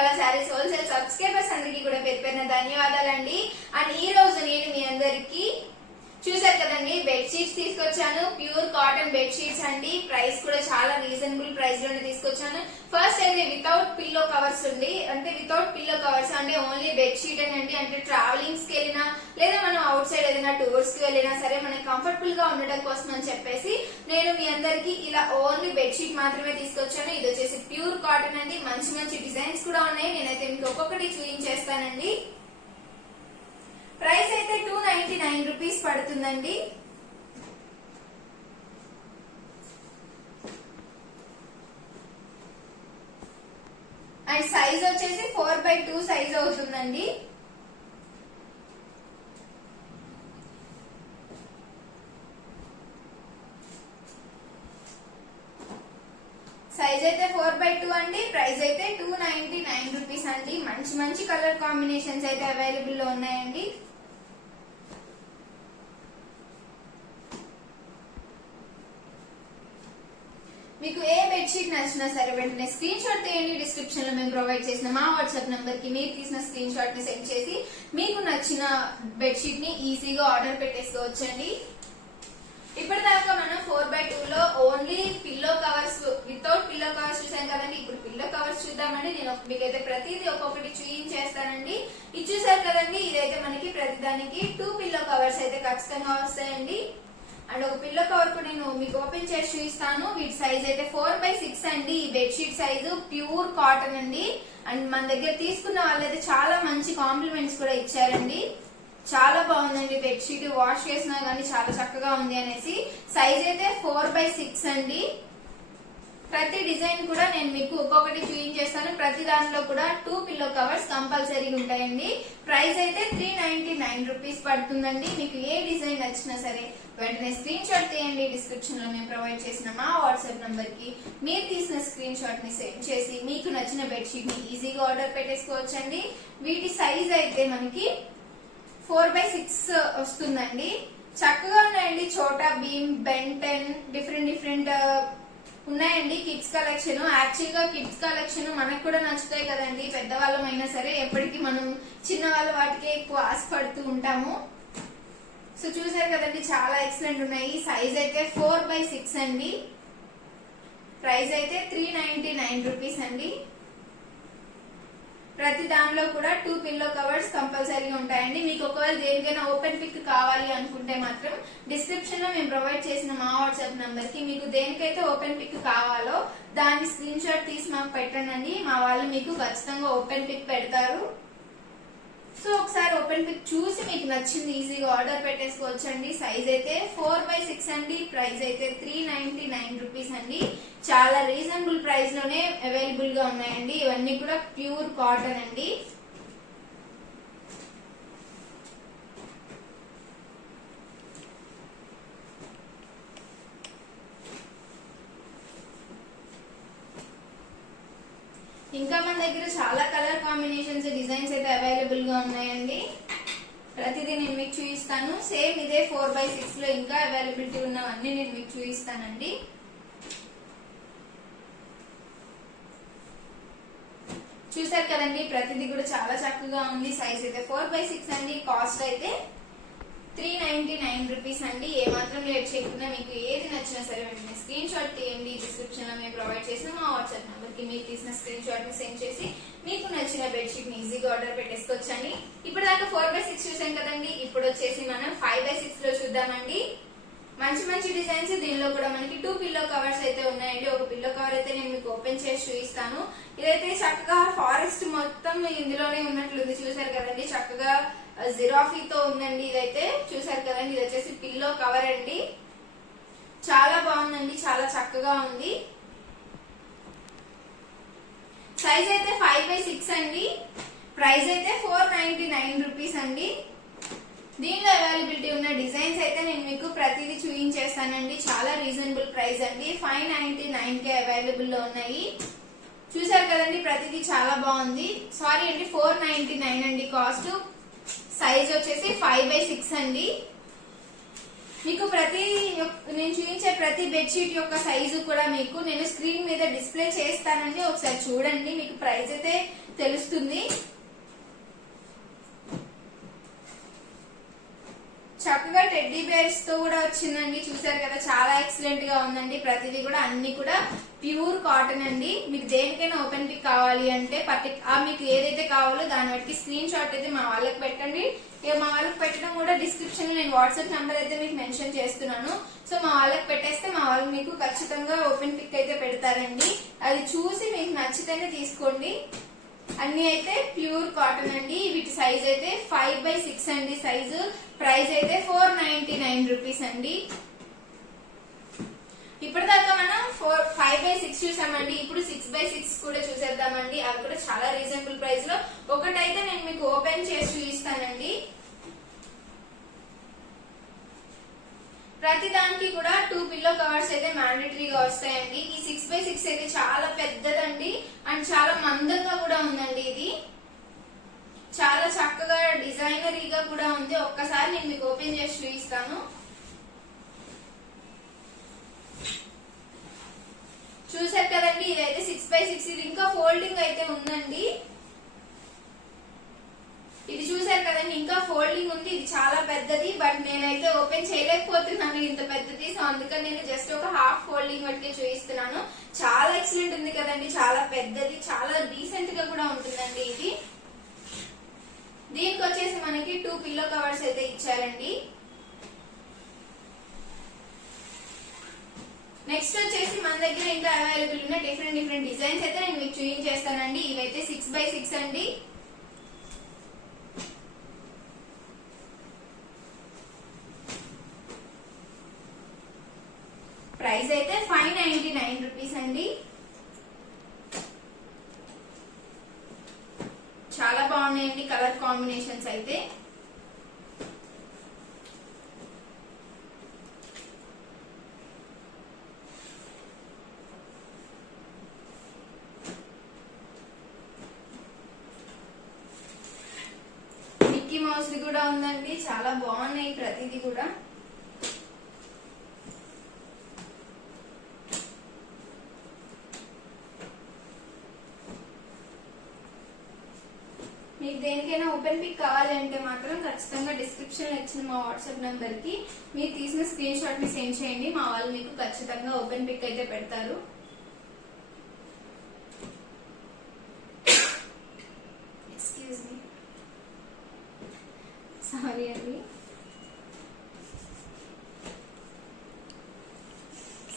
శ్రీమాల saris wholesale subscribers అందరికీ కూడా పేరు ధన్యవాదాలండి. అండ్ ఈ రోజు నేను మీ అందరికి చూసారు కదండి బెడ్షీట్స్ తీసుకొచ్చాను. ప్యూర్ కాటన్ బెడ్షీట్స్ అండి. ప్రైస్ కూడా చాలా రీజనబుల్ ప్రైస్ లోనే తీసుకొచ్చాను. ఫస్ట్ అయితే వితౌట్ పిల్లో కవర్స్ ఉంది. అంటే వితౌట్ పిల్లో కవర్స్ అంటే ఓన్లీ బెడ్షీట్ అండి. అంటే ట్రావెలింగ్స్ కి వెళ్ళినా లేదా మనం అవుట్ సైడ్ ఏదైనా టూర్స్ కి వెళ్ళినా సరే మనకి కంఫర్టబుల్ గా ఉండడం కోసం అని చెప్పేసి నేను మీ అందరికి ఇలా ఓన్లీ బెడ్షీట్ మాత్రమే తీసుకొచ్చాను. ఇది వచ్చేసి ప్యూర్ కాటన్ అండి. మంచి మంచి డిజైన్స్ కూడా ఉన్నాయి. నేనైతే మీకు ఒక్కొక్కటి చూపించేస్తానండి. ప్రైస్ అయితే 299 రూపీస్ పడుతుందండి. అండ్ సైజ్ వచ్చేసి 4x2 సైజ్ అవుతుందండి. సైజ్ అయితే 4x2 అండి. ప్రైస్ అయితే 299 రూపీస్ అండి. మంచి మంచి కలర్ కాంబినేషన్స్ అయితే అవైలబుల్ లో ఉన్నాయండి. మీకు ఏ బెడ్షీట్ నచ్చినా సరే వెంటనే స్క్రీన్ షాట్ తీయండి. డిస్క్రిప్షన్ లో మేము ప్రొవైడ్ చేసిన మా వాట్సాప్ నంబర్ కి మీరు తీసిన స్క్రీన్ షాట్ ని సెండ్ చేసి మీకు నచ్చిన బెడ్షీట్ ని ఈజీగా ఆర్డర్ పెట్టేసుకోవచ్చండి. ఇప్పటిదాకా మనం 4x2 లో only pillow covers without pillow covers చూసాం కదండి. ఇప్పుడు పిల్లో కవర్స్ చూద్దామండి. నేను మీకైతే ప్రతిదీ ఒక్కొక్కటి చూపించేస్తానండి. ఇది చూసారు కదండి. ఇదైతే మనకి ప్రతిదానికి 2 పిల్లో కవర్స్ అయితే ఖచ్చితంగా వస్తాయండి. అండ్ ఒక పిల్లో కవర్ కూడా నేను మీకు ఓపెన్ చేసి చూపిస్తాను. వీటి సైజ్ అయితే 4x6 అండి. ఈ బెడ్షీట్ సైజు ప్యూర్ కాటన్ అండి. అండ్ మన దగ్గర తీసుకున్న వాళ్ళైతే చాలా మంచి కాంప్లిమెంట్స్ కూడా ఇచ్చారండి. చాలా బాగుందండి బెడ్షీట్. వాష్ చేసినా గానీ చాలా చక్కగా ఉంది అనేసి. సైజ్ అయితే 4x6 అండి. ప్రతి డిజైన్ కూడా నేను మీకు ఒక్కొక్కటి చూపించేస్తాను. ప్రతి దాంట్లో కూడా 2 పిల్లో కవర్స్ కంపల్సరీగా ఉంటాయండి. ప్రైస్ అయితే 399 రూపీస్ పడుతుందండి. మీకు ఏ డిజైన్ నచ్చినా సరే వెంటనే స్క్రీన్ షాట్ తీయండి. డిస్క్రిప్షన్ లో మేము ప్రొవైడ్ చేసిన మా వాట్సాప్ నంబర్ కి మీరు తీసిన స్క్రీన్ షాట్ ని సెండ్ చేసి మీకు నచ్చిన బెడ్షీట్ ని ఈజీగా ఆర్డర్ పెట్టేసుకోవచ్చండి. వీటి సైజ్ అయితే మనకి 4x6 వస్తుందండి. చక్కగా ఉన్నాయండి. చోటా భీమ్, బెన్ 10 డిఫరెంట్ ఉన్నాయండి. కిడ్స్ కలెక్షన్ యాక్చువల్ గా కిడ్స్ కలెక్షన్ మనకు కూడా నచ్చుతాయి కదండి. పెద్దవాళ్ళమైనా సరే ఎప్పటికీ మనం చిన్న వాళ్ళ వాటికే ఎక్కువ ఆశపడుతూ ఉంటాము. సో చూసారు కదండి చాలా ఎక్సలెంట్ ఉన్నాయి. సైజ్ అయితే 4x6 అండి. ప్రైస్ అయితే 399 రూపీస్ అండి. ప్రతి దానిలో కూడా 2 పిల్లో కవర్స్ కంపల్సరీగా ఉంటాయండి. మీకు ఒకవేళ దేనికైనా ఓపెన్ పిక్ కావాలి అనుకుంటే మాత్రం డిస్క్రిప్షన్ లో మేము ప్రొవైడ్ చేసిన మా వాట్సాప్ నంబర్ కి మీకు దేనికైతే ఓపెన్ పిక్ కావాలో దాన్ని స్క్రీన్ షాట్ తీసి మాకు పెట్టండి. మా వాళ్ళు మీకు ఖచ్చితంగా ఓపెన్ పిక్ పెడతారు. సో ఒకసారి ఓపెన్ పిక్ చూసి మీకు నచ్చింది ఈజీగా ఆర్డర్ పెట్టేసుకోవచ్చండి. సైజ్ అయితే 4x6 అండి. ప్రైస్ అయితే 399 రూపీస్ అండి. చాలా రీజనబుల్ ప్రైస్ లోనే అవైలబుల్ గా ఉన్నాయండి. ఇవన్నీ కూడా ప్యూర్ కాటన్ అండి. ఇంకా మన దగ్గర చాలా కలర్ కాంబినేషన్స్ డిజైన్స్ అయితే అవైలబుల్ గా ఉన్నాయండి. ప్రతిదీ నేను మీకు చూపిస్తాను. సేమ్ ఇదే 4x6 లో ఇంకా అవైలబిలిటీ ఉన్నవన్నీ నేను మీకు చూపిస్తానండి. చూసారు కదండి ప్రతిదీ కూడా చాలా చక్కగా ఉంది. సైజ్ అయితే 4x6 అండి. కాస్ట్ అయితే 399 రూపీస్ అండి. ఏ మాత్రం లేట్ చేయకుండా మీకు ఏది నచ్చినా సరే వెంటనే స్క్రీన్ షాట్ తీయండి. డిస్క్రిప్షన్ లో మేము ప్రొవైడ్ చేసిన మా వాట్సాప్ నంబర్ కి మీరు తీసిన స్క్రీన్ షాట్ ని సెండ్ చేసి మీకు నచ్చిన బెడ్షీట్ ని ఈజీగా ఆర్డర్ పెట్టేసుకోవచ్చండి. ఇప్పుడు దాకా 4x6 చూసాం కదండి. ఇప్పుడు వచ్చేసి మనం 5x6 లో చూద్దామండి. మంచి మంచి డిజైన్స్. దీనిలో కూడా మనకి 2 పిల్లో కవర్స్ అయితే ఉన్నాయండి. ఒక పిల్లో కవర్ అయితే నేను మీకు ఓపెన్ చేసి చూపిస్తాను. ఇదైతే చక్కగా ఫారెస్ట్ మొత్తం ఇందులోనే ఉన్నట్లుంది. చూసారు కదండి చక్కగా జిరాఫీతో ఉందండి. ఇదైతే చూసారు కదండి. ఇది వచ్చేసి పిల్లో కవర్ అండి. చాలా బాగుందండి. చాలా చక్కగా ఉంది. సైజ్ అయితే 5x6 అండి. ప్రైస్ అయితే 499 రూపీస్ అండి. దీనిలో అవైలబిలిటీ ఉన్న డిజైన్స్ అయితే నేను మీకు ప్రతిదీ చూపించేస్తానండి. చాలా రీజనబుల్ ప్రైస్ అండి. 599 కే అవైలబుల్ లో ఉన్నాయి. చూసారు కదండి ప్రతిదీ చాలా బాగుంది. సారీ అండి 499 అండి కాస్ట్. సైజ్ వచ్చేసి 5x6 అండి. మీకు నేను చూపించే ప్రతి బెడ్షీట్ యొక్క సైజు కూడా మీకు నేను స్క్రీన్ మీద డిస్ప్లే చేస్తానండి, ఒకసారి చూడండి, మీకు ప్రైస్ అయితే తెలుస్తుంది. చక్కగా టెడ్డీ బేర్స్ తో కూడా వచ్చిందండి, చూసారు కదా, చాలా ఎక్సలెంట్ గా ఉందండి. ప్రతిదీ కూడా అన్ని కూడా ప్యూర్ కాటన్ అండి. మీకు దేనికైనా ఓపెన్ పిక్ కావాలి అంటే మీకు ఏదైతే కావాలో దాన్ని బట్టి స్క్రీన్ షాట్ అయితే మా వాళ్ళకి పెట్టండి. మా వాళ్ళకి పెట్టడం కూడా డిస్క్రిప్షన్ లో నేను వాట్సాప్ నంబర్ అయితే మీకు మెన్షన్ చేస్తున్నాను. సో మా వాళ్ళకి పెట్టేస్తే మా వాళ్ళు మీకు ఖచ్చితంగా ఓపెన్ పిక్ అయితే పెడతారండి. అది చూసి మీకు నచ్చితేనే తీసుకోండి. అన్ని అయితే ప్యూర్ కాటన్ అండి. వీటి సైజ్ అయితే 5/6 అండి సైజు. ప్రైస్ అయితే 499 రూపీస్ అండి. ఇప్పటిదాకా మనం 5/6 చూసామండి, ఇప్పుడు 6/6 కూడా చూసేద్దామండి. అవి కూడా చాలా రీజనబుల్ ప్రైస్ లో. ఒకటైతే నేను మీకు ఓపెన్ చేసి చూపిస్తానండి. ప్రతి దానికి కూడా 2 పిల్లో కవర్స్ అయితే మ్యాండేటరీగా వస్తాయండి. ఈ 6/6 అయితే చాలా పెద్దదండి అండ్ చాలా మందంగా కూడా ఉందండి. ఇది చాలా చక్కగా డిజైనరీగా కూడా ఉంది. ఒక్కసారి నేను మీకు ఓపెన్ చేసి చూపిస్తాను. చూసారు కదండి, ఇదైతే 6/6. ఇది ఇంకా ఫోల్డింగ్ అయితే ఉందండి. ఇది చూసారు కదండి, ఇంకా ఫోల్డింగ్ ఉంది. ఇది చాలా పెద్దది, బట్ నేనైతే ఓపెన్ చేయలేకపోతున్నాను ఇంత పెద్దది. సో అందుకని నేను జస్ట్ ఒక హాఫ్ ఫోల్డింగ్ బట్టి చూపిస్తున్నాను. చాలా ఎక్సలెంట్ ఉంది కదండి, చాలా పెద్దది, చాలా డీసెంట్ గా కూడా ఉంటుందండి ఇది. దీనికి వచ్చేసి మనకి 2 పిల్లో కవర్స్ అయితే ఇచ్చారండి. నెక్స్ట్ వచ్చేసి మన దగ్గర ఇంకా అవైలబుల్ ఉన్న డిఫరెంట్ డిజైన్స్ అయితే నేను మీకు చూపించేస్తానండి. ఇవైతే 6/6 అండి. ప్రైస్ అయితే 599 రూపీస్ అండి. చాలా బాగున్నాయండి కలర్ కాంబినేషన్స్ అయితే. మిక్కీ మౌస్ కూడా ఉందండి, చాలా బాగున్నాయి ప్రతిదీ కూడా. మీకు దేనికైనా ఓపెన్ పిక్ కావాలంటే మాత్రం ఖచ్చితంగా డిస్క్రిప్షన్ లో ఇచ్చిన మా వాట్సాప్ నంబర్ కి మీరు తీసిన స్క్రీన్ షాట్ ని సెండ్ చేయండి. మా వాళ్ళు మీకు ఖచ్చితంగా ఓపెన్ పిక్ అయితే పెడతారు. ఎక్స్క్యూజ్ మీ, సారీ అండి.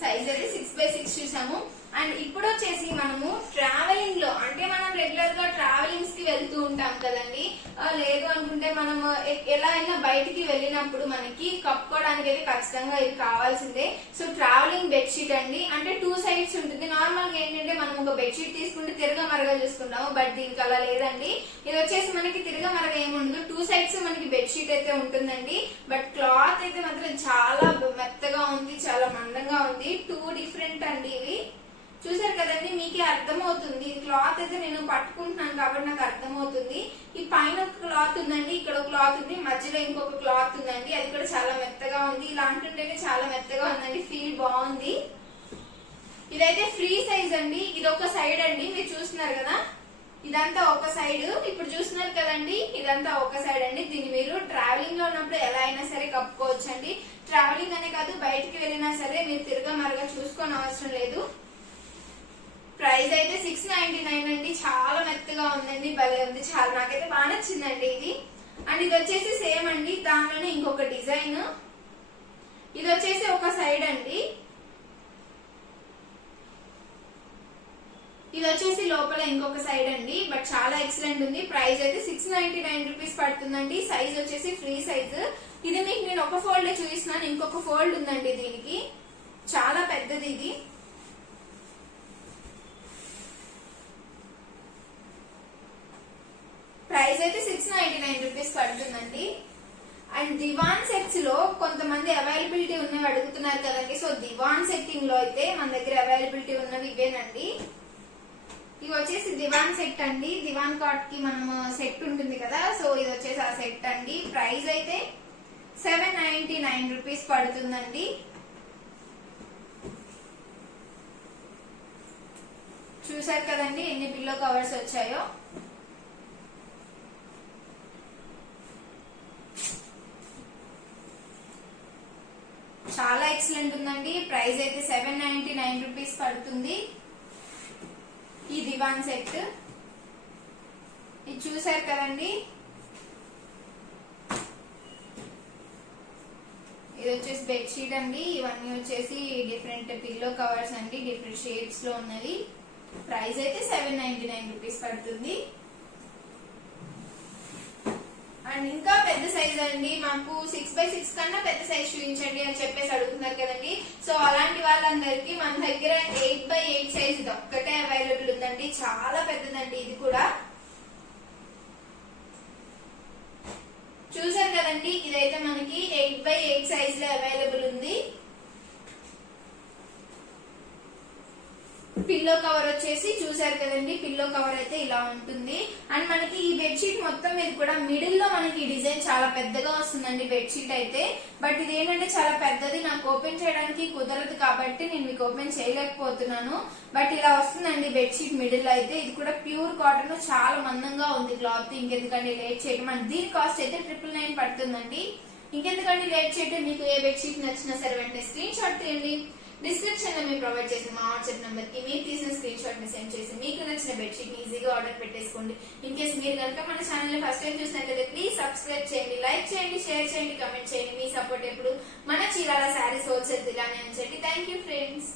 సైజ్ అయితే 6/6 చూసాము. అండ్ ఇప్పుడు వచ్చేసి మనము ట్రావెలింగ్ లో, అంటే మనం రెగ్యులర్ గా ట్రావెలింగ్స్ కి వెళ్తూ ఉంటాం కదండి, లేదు అనుకుంటే మనము ఎలా అయినా బయటికి వెళ్ళినప్పుడు మనకి కప్పుకోవడానికి అయితే ఖచ్చితంగా ఇది కావాల్సిందే. సో ట్రావెలింగ్ బెడ్షీట్ అండి, అంటే 2 సైడ్స్ ఉంటుంది. నార్మల్ గా ఏంటంటే మనం ఒక బెడ్షీట్ తీసుకుంటే తిరగ మరగా చూసుకుంటాము, బట్ దీనికి అలా లేదండి. ఇది వచ్చేసి మనకి తిరగ మరగా ఏముండదు, 2 సైడ్స్ మనకి బెడ్షీట్ అయితే ఉంటుందండి. బట్ క్లాత్ అయితే మాత్రం చాలా మెత్తగా ఉంది, చాలా మందంగా ఉంది. 2 డిఫరెంట్ అండి ఇవి. చూసారు కదండి, మీకే అర్థమవుతుంది. క్లాత్ అయితే నేను పట్టుకుంటున్నాను కాబట్టి నాకు అర్థమవుతుంది. ఈ పైన ఒక క్లాత్ ఉందండి, ఇక్కడ ఒక క్లాత్ ఉంది, మధ్యలో ఇంకొక క్లాత్ ఉందండి. అది కూడా చాలా మెత్తగా ఉంది. ఇలా అంటుంటేనే చాలా మెత్తగా ఉందండి, ఫీల్ బాగుంది. ఇదైతే ఫ్రీ సైజ్ అండి. ఇది ఒక సైడ్ అండి, మీరు చూస్తున్నారు కదా, ఇదంతా ఒక సైడ్. ఇప్పుడు చూస్తున్నారు కదండి, ఇదంతా ఒక సైడ్ అండి. దీన్ని మీరు ట్రావెలింగ్ లో ఉన్నప్పుడు ఎలా అయినా సరే కప్పుకోవచ్చు అండి. ట్రావెలింగ్ అనే కాదు, బయటికి వెళ్ళినా సరే మీరు తిరగ మరగా చూసుకోని అవసరం లేదు. ప్రైస్ అయితే 699 అండి. చాలా మెత్తగా ఉందండి, భలే ఉంది, చాలా నాకైతే బాగా నచ్చిందండి ఇది. అండ్ ఇది వచ్చేసి సేమ్ అండి, దానిలోనే ఇంకొక డిజైన్. ఇది వచ్చేసి ఒక సైడ్ అండి, ఇది వచ్చేసి లోపల ఇంకొక సైడ్ అండి. బట్ చాలా ఎక్సలెంట్ ఉంది. ప్రైస్ అయితే 699 రూపీస్ పడుతుందండి. సైజ్ వచ్చేసి ఫ్రీ సైజ్. ఇది మీకు నేను ఒక ఫోల్డ్ చూపిస్తున్నాను, ఇంకొక ఫోల్డ్ ఉందండి దీనికి, చాలా పెద్దది ఇది. ప్రైస్ అయితే 699 రూపీస్ పడుతుందండి. అండ్ దివాన్ సెట్స్ లో కొంతమంది అవైలబిలిటీ ఉన్నవి అడుగుతున్నారు కదండి. సో దివాన్ సెట్టింగ్ లో అయితే మన దగ్గర అవైలబిలిటీ ఉన్నవి ఇవేనండి. ఇవి వచ్చేసి దివాన్ సెట్ అండి. దివాన్ కాట్ కి మనం సెట్ ఉంటుంది కదా, సో ఇది వచ్చేసి ఆ సెట్ అండి. ప్రైస్ అయితే 799 రూపీస్ పడుతుందండి. చూసారు కదండి ఎన్ని పిల్లో కవర్స్ వచ్చాయో. చాలా ఎక్సలెంట్ ఉందండి. ప్రైస్ అయితే 799 రూపీస్ పడుతుంది ఈ దివాన్ సెట్. ఇది చూసారు కదండి. ఇది వచ్చేసి బెడ్షీట్ అండి. ఇవన్నీ వచ్చేసి డిఫరెంట్ పిల్లో కవర్స్ అండి, డిఫరెంట్ షేప్స్ లో ఉన్నవి. ప్రైస్ అయితే 799 రూపీస్ పడుతుంది. అండ్ ఇంకా పెద్ద సైజ్ అండి, మాకు 6x6 కన్నా పెద్ద సైజ్ చూపించండి అని చెప్పేసి అడుగుతున్నారు కదండి. సో అలాంటి వాళ్ళందరికీ మన దగ్గర 8x8 సైజ్ ఇది ఒక్కటే అవైలబుల్ ఉందండి. చాలా పెద్దదండి ఇది కూడా. చూసారు కదండి, ఇదైతే మనకి 8x8 సైజ్ లో అవైలబుల్ ఉంది. పిల్లో కవర్ వచ్చేసి చూసారు కదండి, పిల్లో కవర్ అయితే ఇలా ఉంటుంది. అండ్ మనకి ఈ బెడ్షీట్ మొత్తం మీద కూడా మిడిల్ లో మనకి డిజైన్ చాలా పెద్దగా వస్తుందండి బెడ్షీట్ అయితే. బట్ ఇది ఏంటంటే చాలా పెద్దది, నాకు ఓపెన్ చేయడానికి కుదరదు కాబట్టి నేను మీకు ఓపెన్ చేయలేకపోతున్నాను. బట్ ఇలా వస్తుందండి బెడ్షీట్ మిడిల్ అయితే. ఇది కూడా ప్యూర్ కాటన్, చాలా మందంగా ఉంది క్లాత్. ఇంకెందుకంటే లేట్ చేయడం, అండ్ దీని కాస్ట్ అయితే 999 పడుతుందండి. ఇంకెందుకంటే లేట్ చేయడం, మీకు ఏ బెడ్షీట్ నచ్చినా సరే వెంటనే స్క్రీన్ షాట్ తీయండి. డిస్క్రిప్షన్ లో మేము ప్రొవైడ్ చేసిన మా వాట్సాప్ నంబర్ కి మీరు తీసిన స్క్రీన్ షాట్ ని సెండ్ చేసి మీకు నచ్చిన బెడ్షీట్ ని ఈజీగా ఆర్డర్ పెట్టేసుకోండి. ఇన్ కేసు మీరు కనుక మన ఛానల్ ని ఫస్ట్ టైం చూసినట్లయితే ప్లీజ్ సబ్స్క్రైబ్ చేయండి, లైక్ చేయండి, షేర్ చేయండి, కమెంట్ చేయండి. మీ సపోర్ట్ ఎప్పుడు మన చీరాల శారీస్ హోల్సేల్ ఇలానే ఉంచండి. Thank you friends.